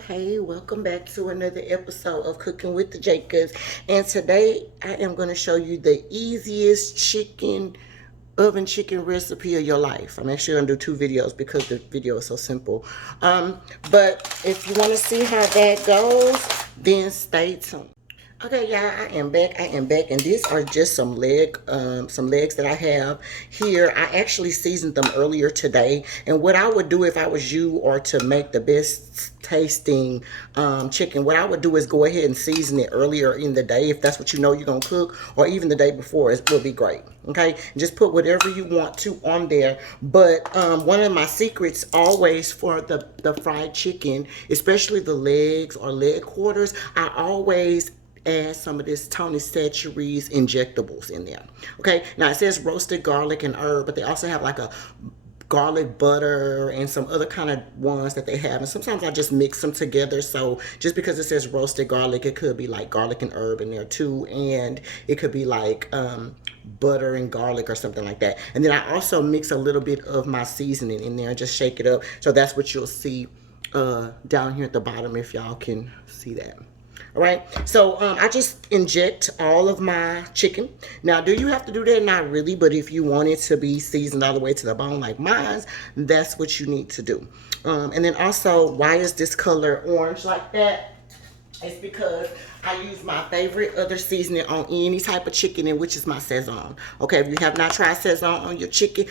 Hey, welcome back to another episode of Cooking with the Jacobs. And today I am going to show you the easiest oven chicken recipe of your life. I'm actually going to do two videos because the video is so simple. But if you want to see how that goes, then stay tuned. Okay, y'all, I am back. And these are just some legs that I have here. I actually seasoned them earlier today. And what I would do if I was you, or to make the best tasting chicken, what I would do is go ahead and season it earlier in the day if that's what you know you're gonna cook, or even the day before. It will be great. Okay, just put whatever you want to on there. But one of my secrets always for the fried chicken, especially the legs or leg quarters, I always add some of this Tony Chachere's injectables in there. Okay, now it says roasted garlic and herb, but they also have like a garlic butter and some other kind of ones that they have, and sometimes I just mix them together. So just because it says roasted garlic, it could be like garlic and herb in there too, and it could be like butter and garlic or something like that. And then I also mix a little bit of my seasoning in there and just shake it up. So that's what you'll see down here at the bottom, if y'all can see that. All right, so I just inject all of my chicken. Now, do you have to do that? Not really, but if you want it to be seasoned all the way to the bone like mine, that's what you need to do. And then also, why is this color orange like that? It's because I use my favorite other seasoning on any type of chicken, and which is my Sazon. Okay, if you have not tried Sazon on your chicken,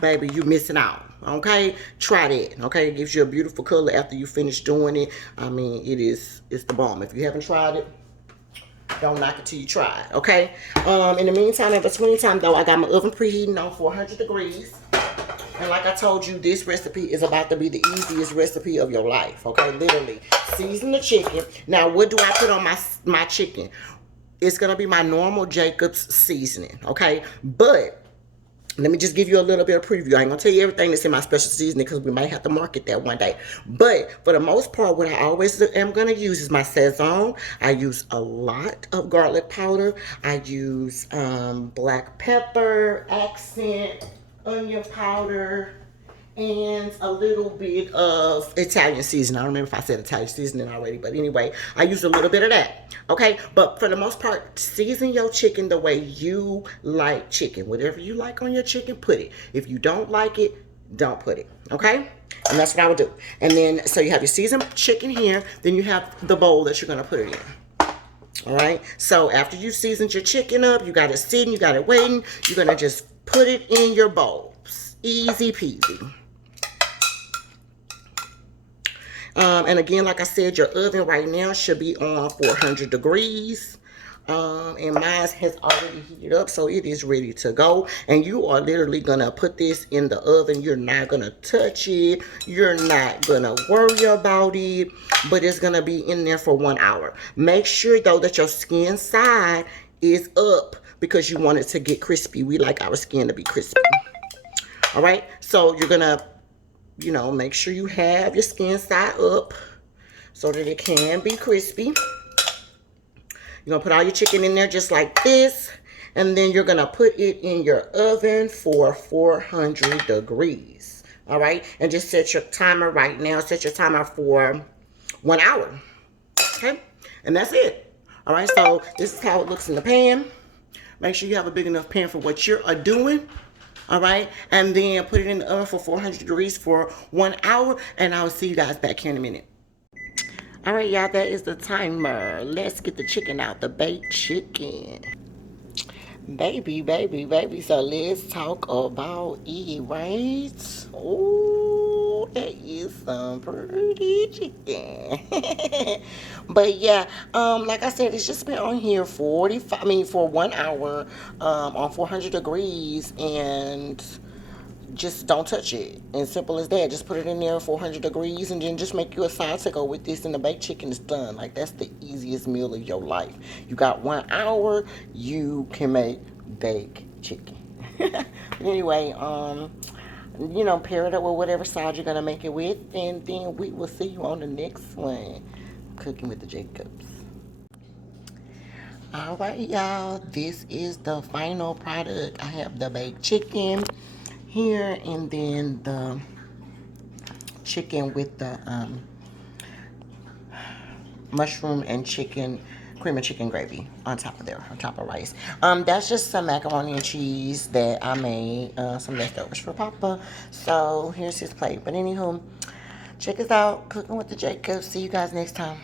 baby, you missing out. Okay, try that. Okay, it gives you a beautiful color after you finish doing it. I mean, it's the bomb. If you haven't tried it, don't knock it till you try it. Okay, in the meantime, in between time though, I got my oven preheating on 400 degrees. And like I told you, this recipe is about to be the easiest recipe of your life. Okay, literally season the chicken. Now, what do I put on my chicken? It's gonna be my normal Jacob's seasoning. Okay, but let me just give you a little bit of preview. I ain't gonna tell you everything that's in my special seasoning because we might have to market that one day. But for the most part, what I always am gonna use is my Sazon. I use a lot of garlic powder. I use black pepper, accent, onion powder, and a little bit of Italian seasoning. I don't remember if I said Italian seasoning already, but anyway, I use a little bit of that. Okay, but for the most part, season your chicken the way you like chicken. Whatever you like on your chicken, put it. If you don't like it, don't put it. Okay, and that's what I would do. And then, so you have your seasoned chicken here, then you have the bowl that you're gonna put it in. All right, so after you seasoned your chicken up, you got it sitting, you got it waiting, you're gonna just put it in your bowl. Easy peasy. And again, like I said, your oven right now should be on 400 degrees. And mine has already heated up, so it is ready to go. And you are literally gonna put this in the oven. You're not gonna touch it. You're not gonna worry about it, but it's gonna be in there for 1 hour. Make sure though that your skin side is up because you want it to get crispy. We like our skin to be crispy. All right, so you're gonna, make sure you have your skin side up so that it can be crispy. You're gonna put all your chicken in there just like this, and then you're gonna put it in your oven for 400 degrees. All right, and just set your timer right now. Set your timer for 1 hour. Okay, and that's it. All right, so this is how it looks in the pan. Make sure you have a big enough pan for what you're doing. All right, and then put it in the oven for 400 degrees for 1 hour, and I'll see you guys back here in a minute. All right, y'all, that is the timer. Let's get the chicken out, the baked chicken. Baby. So let's talk about it, right? Oh, that is some pretty chicken. But yeah, like I said, it's just been on here for 1 hour, on 400 degrees, and just don't touch it. And simple as that. Just put it in there 400 degrees, and then just make you a side to go with this, and the baked chicken is done. Like, that's the easiest meal of your life. You got 1 hour, you can make baked chicken. Anyway, pair it up with whatever side you're gonna make it with, and then we will see you on the next one. Cooking with the Jacobs. All right, y'all, this is the final product. I have the baked chicken here, and then the chicken with the mushroom and chicken, cream and chicken gravy on top of there, on top of rice. That's just some macaroni and cheese that I made, some leftovers for Papa. So here's his plate. But anywho, check us out, Cooking with the Jacobs. See you guys next time.